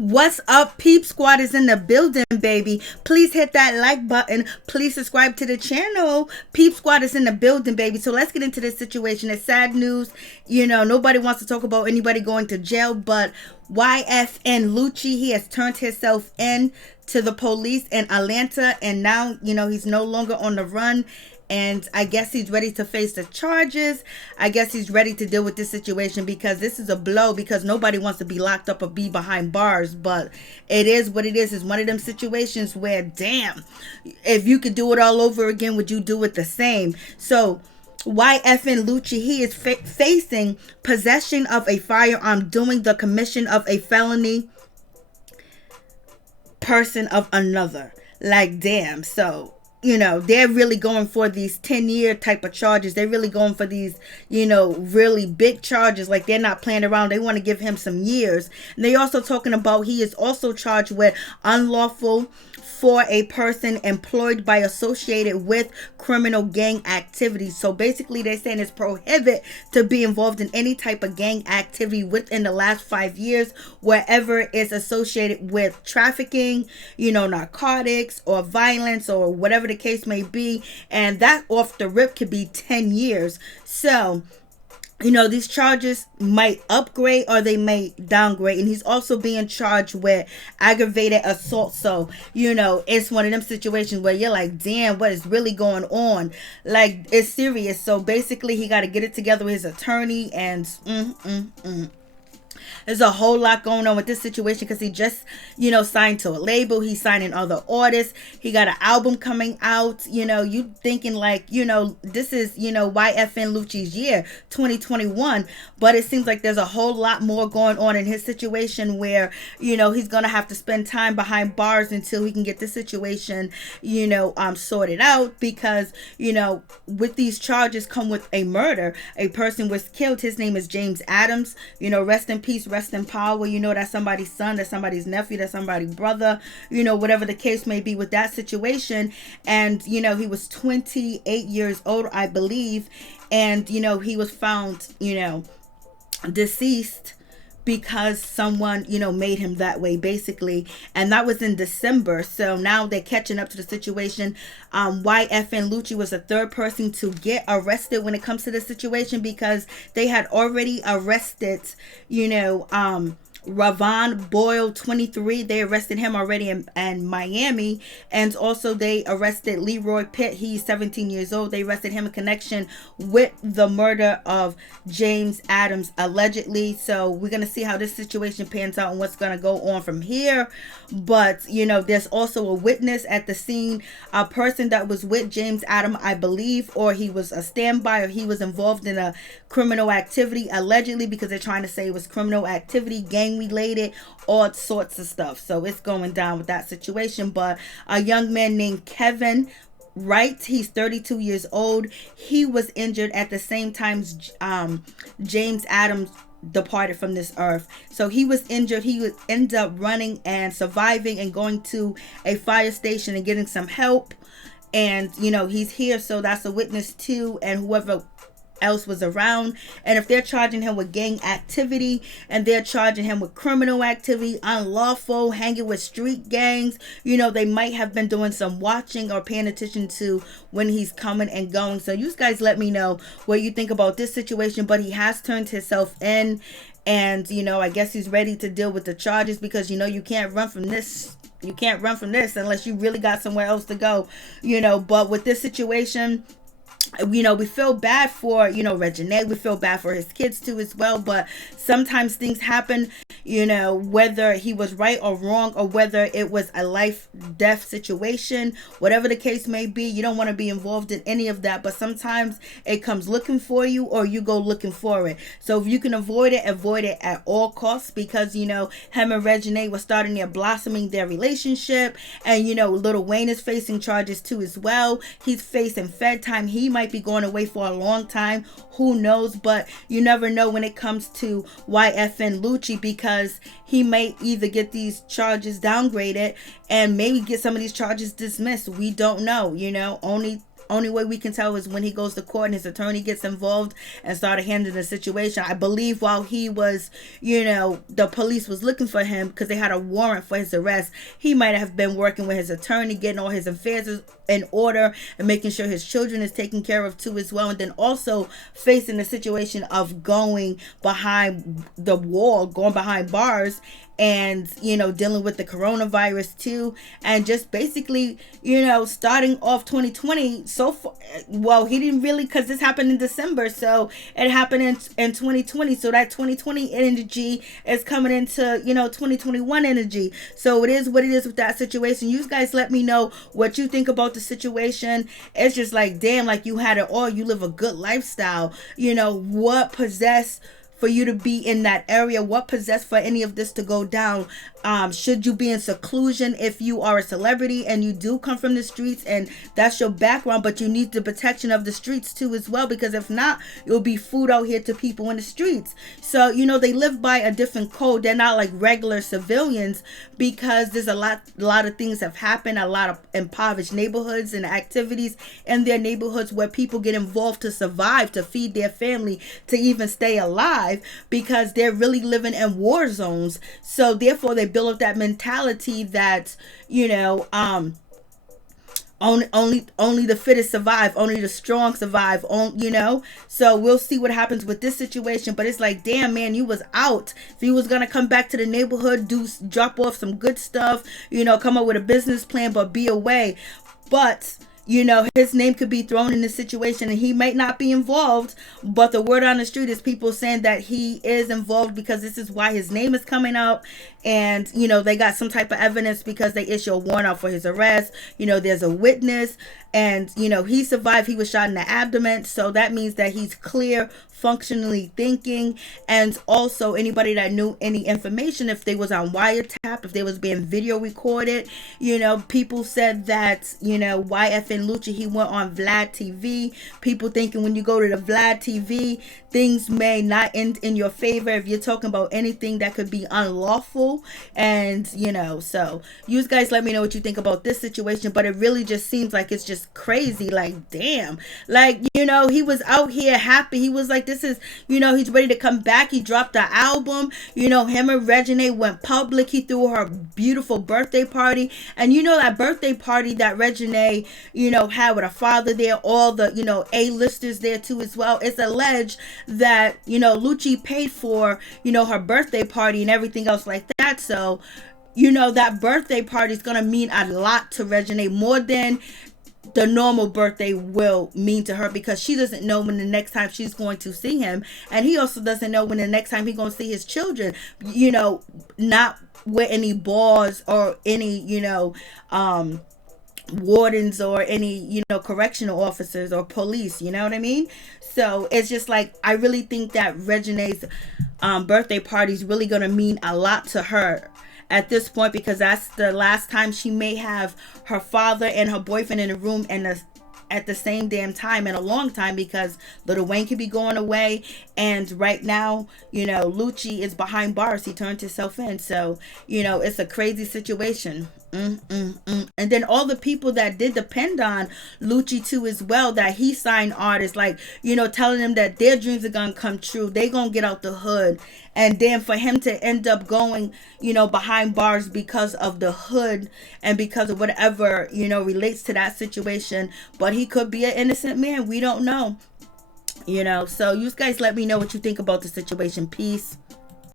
What's up, Peep Squad is in the building, baby. Please hit that like button. Please subscribe to the channel. Peep Squad is in the building, baby. So let's get into this situation. It's sad news. Nobody wants to talk about anybody going to jail, but YFN Lucci, he has turned himself in to the police in Atlanta, and now, he's no longer on the run. And I guess he's ready to face the charges. I guess he's ready to deal with this situation because this is a blow, because nobody wants to be locked up or be behind bars. But it is what it is. It's one of them situations where, damn, if you could do it all over again, would you do it the same? So YFN Lucci, he is facing possession of a firearm, doing the commission of a felony, person of another. Like, damn. So they're really going for these 10-year type of charges. They're really going for these, really big charges. Like, they're not playing around. They want to give him some years. And they're also talking about he is also charged with unlawful for a person employed by associated with criminal gang activity. So basically they're saying it's prohibited to be involved in any type of gang activity within the last 5 years, wherever it's associated with trafficking, narcotics or violence or whatever the case may be. And that off the rip could be 10 years. So these charges might upgrade or they may downgrade. And he's also being charged with aggravated assault. So, it's one of them situations where you're like, damn, what is really going on? Like, it's serious. So basically, he got to get it together with his attorney and there's a whole lot going on with this situation because he just, signed to a label. He's signing other artists. He got an album coming out. You thinking like, this is, YFN Lucci's year, 2021. But it seems like there's a whole lot more going on in his situation where, he's going to have to spend time behind bars until he can get this situation, sorted out. Because, with these charges come with a murder. A person was killed. His name is James Adams. Rest in peace, rest in power. That's somebody's son, that's somebody's nephew, that's somebody's brother, whatever the case may be with that situation. And he was 28 years old, I believe, and he was found deceased because someone made him that way, basically. And that was in December. So now they're catching up to the situation. YFN Lucci was the third person to get arrested when it comes to this situation, because they had already arrested Ravon Boyle, 23. They arrested him already in Miami. And also they arrested Leroy Pitt. He's 17 years old. They arrested him in connection with the murder of James Adams, allegedly. So we're going to see how this situation pans out and what's going to go on from here. But, there's also a witness at the scene, a person that was with James Adams, I believe, or he was a standby, or he was involved in a criminal activity, allegedly, because they're trying to say it was criminal activity, gang related, all sorts of stuff. So it's going down with that situation. But a young man named Kevin Wright, he's 32 years old. He was injured at the same time James Adams departed from this earth. So he was injured. He would end up running and surviving and going to a fire station and getting some help. And he's here, so that's a witness too, and whoever else was around. And if they're charging him with gang activity and they're charging him with criminal activity, unlawful, hanging with street gangs, they might have been doing some watching or paying attention to when he's coming and going. So you guys let me know what you think about this situation. But he has turned himself in, and I guess he's ready to deal with the charges, because you can't run from this. You can't run from this unless you really got somewhere else to go. But with this situation, we feel bad for Reginae. We feel bad for his kids too as well. But sometimes things happen, whether he was right or wrong, or whether it was a life death situation, whatever the case may be. You don't want to be involved in any of that, but sometimes it comes looking for you, or you go looking for it. So if you can avoid it at all costs, because him and Reginae were starting their blossoming their relationship. And Lil Wayne is facing charges too as well. He's facing Fed time. He might be going away for a long time. Who knows? But you never know when it comes to YFN Lucci, because he may either get these charges downgraded and maybe get some of these charges dismissed. We don't know. Only only way we can tell is when he goes to court and his attorney gets involved and started handling the situation. I believe while he was, the police was looking for him because they had a warrant for his arrest, he might have been working with his attorney, getting all his affairs in order and making sure his children is taken care of too as well. And then also facing the situation of going behind the wall, going behind bars, and dealing with the coronavirus too, and just basically starting off 2020 so far. Well, he didn't really, because this happened in December, so it happened in 2020, so that 2020 energy is coming into 2021 energy. So it is what it is with that situation. You guys let me know what you think about the situation. It's just like, damn, like you had it all, you live a good lifestyle. What possessed for you to be in that area? What possessed for any of this to go down? Should you be in seclusion if you are a celebrity and you do come from the streets and that's your background, but you need the protection of the streets too as well, because if not, you'll be food out here to people in the streets. So they live by a different code. They're not like regular civilians, because there's a lot of things have happened, a lot of impoverished neighborhoods and activities in their neighborhoods where people get involved to survive, to feed their family, to even stay alive, because they're really living in war zones. So therefore they build up that mentality that only the fittest survive, only the strong survive, so we'll see what happens with this situation. But it's like, damn, man, you was out. If you was gonna come back to the neighborhood, drop off some good stuff, come up with a business plan, but be away. But his name could be thrown in this situation and he might not be involved, but the word on the street is people saying that he is involved, because this is why his name is coming up. And they got some type of evidence because they issue a warrant out for his arrest. There's a witness, and he survived. He was shot in the abdomen, so that means that he's clear, functionally thinking. And also anybody that knew any information, if they was on wiretap, if they was being video recorded, people said that YFN Lucci, he went on Vlad TV. People thinking when you go to the Vlad TV, things may not end in your favor if you're talking about anything that could be unlawful. And so you guys let me know what you think about this situation. But it really just seems like it's just crazy. Like, damn, like he was out here happy. He was like, this is he's ready to come back. He dropped the album. Him and Reginae went public. He threw her beautiful birthday party, and that birthday party that Reginae had with her father there, all the A-listers there too as well. It's alleged that Lucci paid for her birthday party and everything else like that. So that birthday party is gonna mean a lot to Reginae, more than the normal birthday will mean to her, because she doesn't know when the next time she's going to see him, and he also doesn't know when the next time he's going to see his children, not with any bars or any wardens or any correctional officers or police, you know what I mean? So it's just like, I really think that Reginae's birthday party is really going to mean a lot to her at this point, because that's the last time she may have her father and her boyfriend in the room and at the same damn time in a long time, because Lil Wayne could be going away, and right now Lucci is behind bars. He turned himself in, so it's a crazy situation. And then all the people that did depend on Lucci too as well, that he signed artists, like telling them that their dreams are gonna come true, they gonna get out the hood, and then for him to end up going behind bars because of the hood and because of whatever relates to that situation. But he could be an innocent man, we don't know. So you guys let me know what you think about the situation. Peace.